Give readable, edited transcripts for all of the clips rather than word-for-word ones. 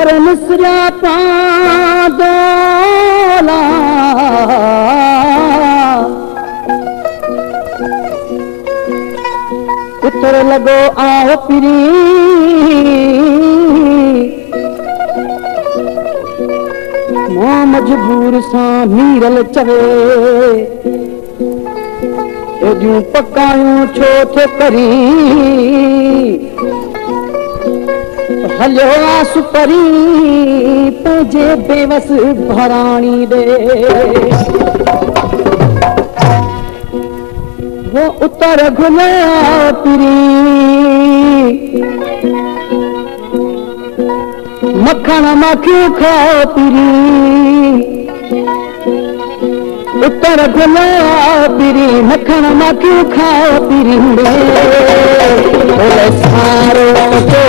घर निसरिया पादोला उतर लगो आओ पिरी मां मजबूर सां मीरल चवे एडियूं पकायूं छो थे करी हलियो आसु परी पंहिंजे बेवस भराणी दे वो उतर घुलिया पिरी मखण माखियूं खाओ पिरी उतर घुलिया पिरी मखण माखियूं खाओ पिरी बोले सारो तो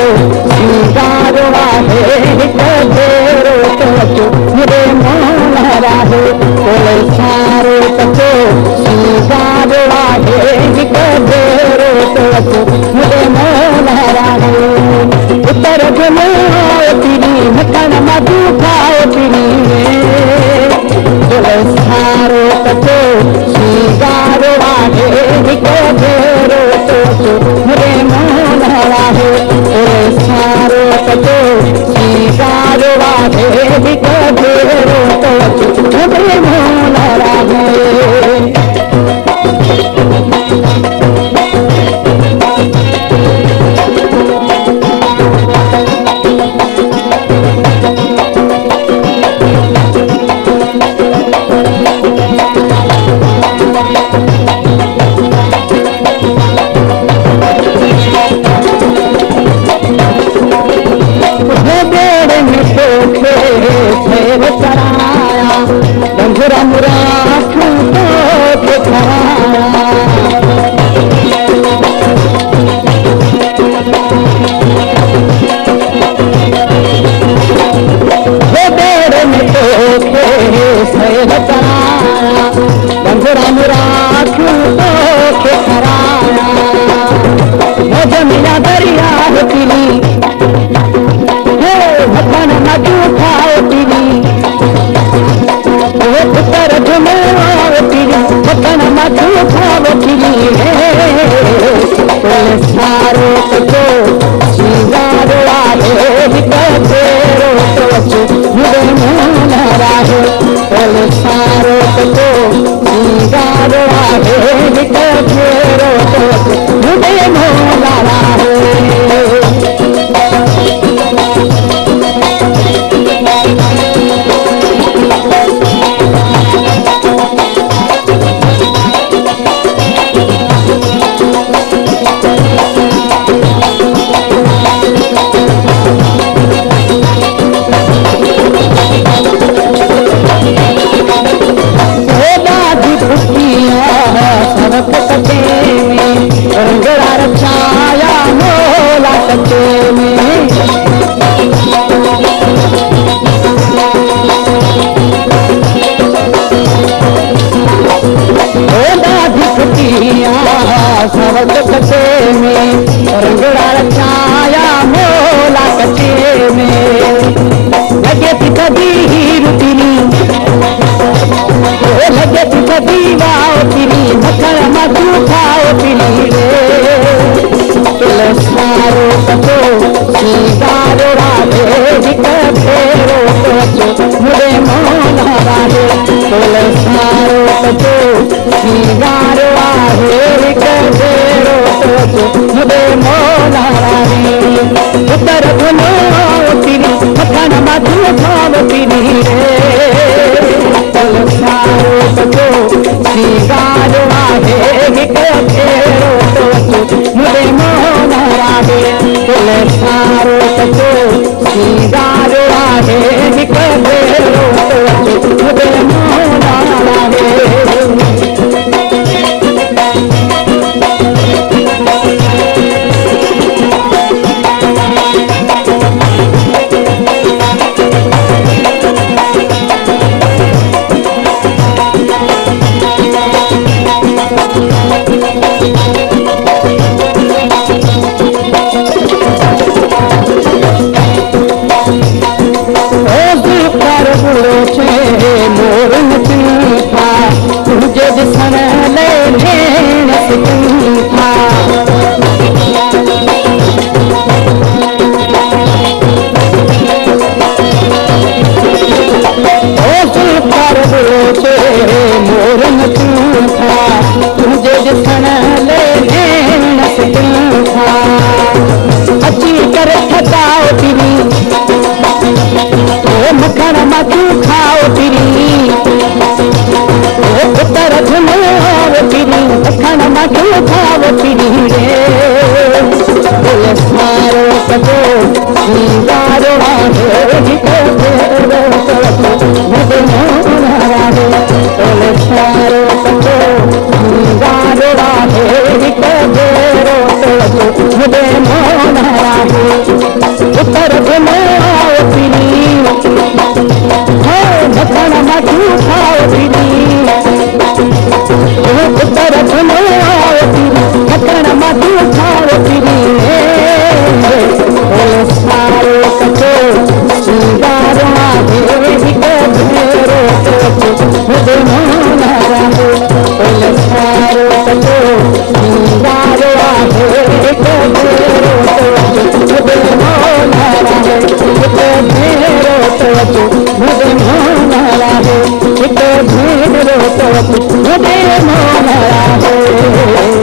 सिंगारो आहे हिकु भेरो तो मुझे मोला आहे बोले सारो तो सिंगारो आहे हिकु भेरो तो मुझे मोला आहे उतर घुलिया पिरी मखण माखियूं खाओ पिरी बोले सारो तो सिंगारो आहे हिकु भेरो तो मुझे मोला आहे बोले सारो तो सिंगारो आहे हिकु भेरो तो मुझे मोला आहे सकिन था। मोरन तू था तुझे ॾिसण ले न सकिन था। अची करे थकाओ तिरी ओ मखण मां तू खाओ तिरी ओ पुतर घुमाओ तिरी मखण मां तू खाओ तिरी रे बोले सारो कतो सिंगारो आहे हिते तेरो मुझे मोन राहे बोले सारो कतो सिंगारो आहे हिते तेरो मुझे मोन राहे पुतर घुमाओ तिरी मखण मां तू खाओ तिरी पुतर घुमाओ तिरी मखण मां तू खाओ तिरी सारो कतो सिंगारो आहे हिते तेरो मुझे मोन राहे बोले सारो कतो सिंगारो आहे हिते तेरो मुझे मोन राहे हिते तेरो मुझे मोन राहे हिते तेरो मुझे मोन राहे।